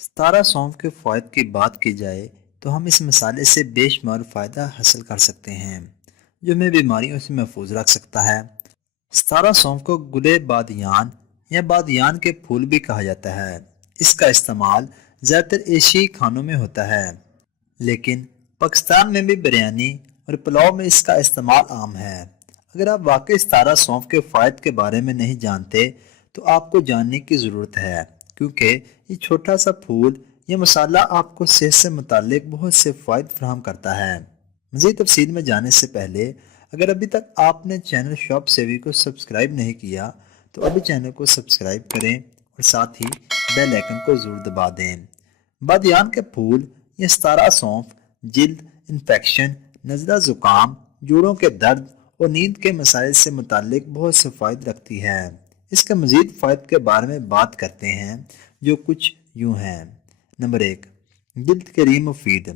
ستارہ سونف کے فوائد کی بات کی جائے تو ہم اس مسالے سے بے شمار فائدہ حاصل کر سکتے ہیں جو ہمیں بیماریوں سے محفوظ رکھ سکتا ہے۔ ستارہ سونف کو گلے بادیان یا بادیان کے پھول بھی کہا جاتا ہے۔ اس کا استعمال زیادہ تر ایشیائی کھانوں میں ہوتا ہے، لیکن پاکستان میں بھی بریانی اور پلاؤ میں اس کا استعمال عام ہے۔ اگر آپ واقعی ستارہ سونف کے فوائد کے بارے میں نہیں جانتے تو آپ کو جاننے کی ضرورت ہے، کیونکہ یہ چھوٹا سا پھول یہ مسالہ آپ کو صحت سے متعلق بہت سے فوائد فراہم کرتا ہے۔ مزید تفصیل میں جانے سے پہلے اگر ابھی تک آپ نے چینل شاپ سیوی کو سبسکرائب نہیں کیا تو ابھی چینل کو سبسکرائب کریں اور ساتھ ہی بیل آئکن کو ضرور دبا دیں۔ بادیان کے پھول یا ستارہ سونف جلد، انفیکشن، نزلہ زکام، جوڑوں کے درد اور نیند کے مسائل سے متعلق بہت سے فوائد رکھتی ہے۔ اس کے مزید فوائد کے بارے میں بات کرتے ہیں جو کچھ یوں ہیں۔ نمبر 1، جلد کے لیے مفید۔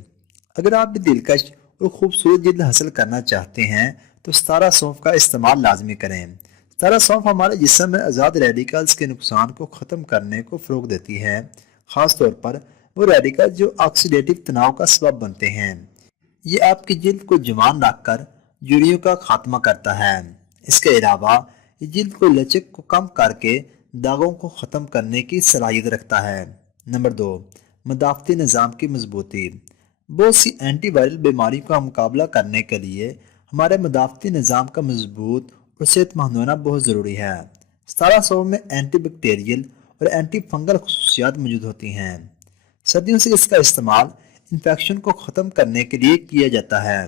اگر آپ بھی دلکش اور خوبصورت جلد حاصل کرنا چاہتے ہیں تو ستارہ سونف کا استعمال لازمی کریں۔ ستارہ سونف ہمارے جسم میں آزاد ریڈیکلز کے نقصان کو ختم کرنے کو فروغ دیتی ہے، خاص طور پر وہ ریڈیکل جو آکسیڈیٹو تناؤ کا سبب بنتے ہیں۔ یہ آپ کی جلد کو جوان رکھ کر جھریوں کا خاتمہ کرتا ہے۔ اس کے علاوہ یہ جلد کو لچک کو کم کر کے داغوں کو ختم کرنے کی صلاحیت رکھتا ہے۔ نمبر 2، مدافعتی نظام کی مضبوطی۔ بہت سی اینٹی وائرل بیماریوں کا مقابلہ کرنے کے لیے ہمارے مدافعتی نظام کا مضبوط اور صحت مند ہونا بہت ضروری ہے۔ ستارہ سونف میں اینٹی بیکٹیریل اور اینٹی فنگل خصوصیات موجود ہوتی ہیں۔ صدیوں سے اس کا استعمال انفیکشن کو ختم کرنے کے لیے کیا جاتا ہے۔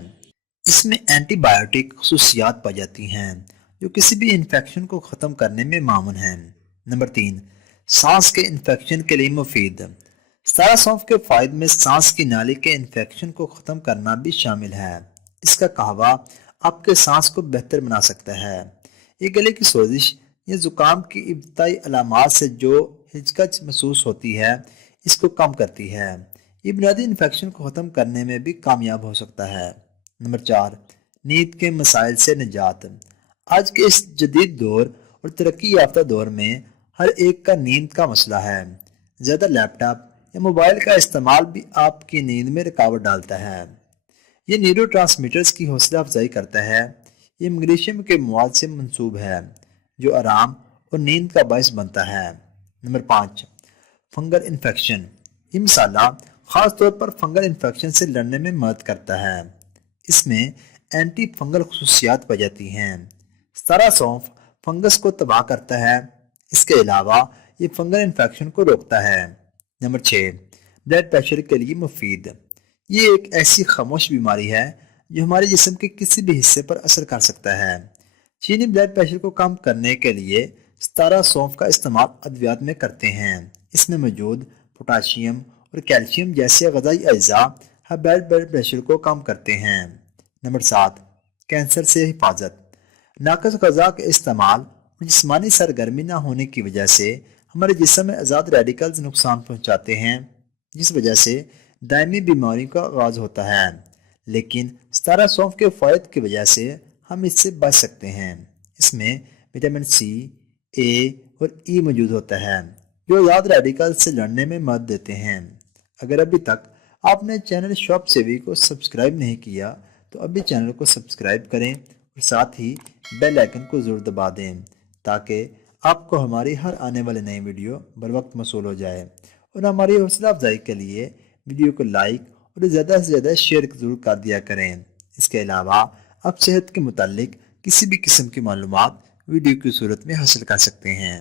اس میں اینٹی بائیوٹک خصوصیات پائی جاتی ہیں جو کسی بھی انفیکشن کو ختم کرنے میں معاون ہیں۔ نمبر 3، سانس کے انفیکشن کے لیے مفید۔ ستارہ سونف کے فوائد میں سانس کی نالی کے انفیکشن کو ختم کرنا بھی شامل ہے۔ اس کا قہوہ آپ کے سانس کو بہتر بنا سکتا ہے۔ یہ گلے کی سوزش یا زکام کی ابتدائی علامات سے جو ہچکچ محسوس ہوتی ہے اس کو کم کرتی ہے۔ یہ بنیادی انفیکشن کو ختم کرنے میں بھی کامیاب ہو سکتا ہے۔ نمبر 4، نیند کے مسائل سے نجات۔ آج کے اس جدید دور اور ترقی یافتہ دور میں ہر ایک کا نیند کا مسئلہ ہے۔ زیادہ لیپ ٹاپ یا موبائل کا استعمال بھی آپ کی نیند میں رکاوٹ ڈالتا ہے۔ یہ نیورو ٹرانسمیٹرز کی حوصلہ افزائی کرتا ہے۔ یہ میگنیشیم کے مواد سے منسوب ہے جو آرام اور نیند کا باعث بنتا ہے۔ Number 5، fungal infection. یہ مسالہ خاص طور پر فنگل انفیکشن سے لڑنے میں مدد کرتا ہے۔ اس میں اینٹی فنگل خصوصیات پائی جاتی ہیں۔ ستارہ سونف فنگس کو تباہ کرتا ہے۔ اس کے علاوہ یہ فنگل انفیکشن کو روکتا ہے۔ نمبر 6، بلڈ پریشر کے لیے مفید۔ یہ ایک ایسی خاموش بیماری ہے جو ہمارے جسم کے کسی بھی حصے پر اثر کر سکتا ہے۔ چینی بلڈ پریشر کو کم کرنے کے لیے ستارہ سونف کا استعمال ادویات میں کرتے ہیں۔ اس میں موجود پوٹاشیم اور کیلشیم جیسے غذائی اجزاء بلڈ پریشر کو کم کرتے ہیں۔ نمبر 7، کینسر سے حفاظت۔ ناقص غذا کے استعمال اور جسمانی سرگرمی نہ ہونے کی وجہ سے ہمارے جسم میں آزاد ریڈیکلز نقصان پہنچاتے ہیں جس وجہ سے دائمی بیماریوں کا آغاز ہوتا ہے، لیکن ستارہ سونف کے فوائد کی وجہ سے ہم اس سے بچ سکتے ہیں۔ اس میں وٹامن سی، اے اور ای موجود ہوتا ہے جو آزاد ریڈیکل سے لڑنے میں مدد دیتے ہیں۔ اگر ابھی تک آپ نے چینل شاپ سیوی کو سبسکرائب نہیں کیا تو ابھی چینل کو سبسکرائب کریں اور ساتھ ہی بیل آئکن کو ضرور دبا دیں تاکہ آپ کو ہماری ہر آنے والی نئی ویڈیو بر وقت موصول ہو جائے، اور ہماری حوصلہ افزائی کے لیے ویڈیو کو لائک اور زیادہ سے زیادہ شیئر ضرور کر دیا کریں۔ اس کے علاوہ آپ صحت کے متعلق کسی بھی قسم کی معلومات ویڈیو کی صورت میں حاصل کر سکتے ہیں۔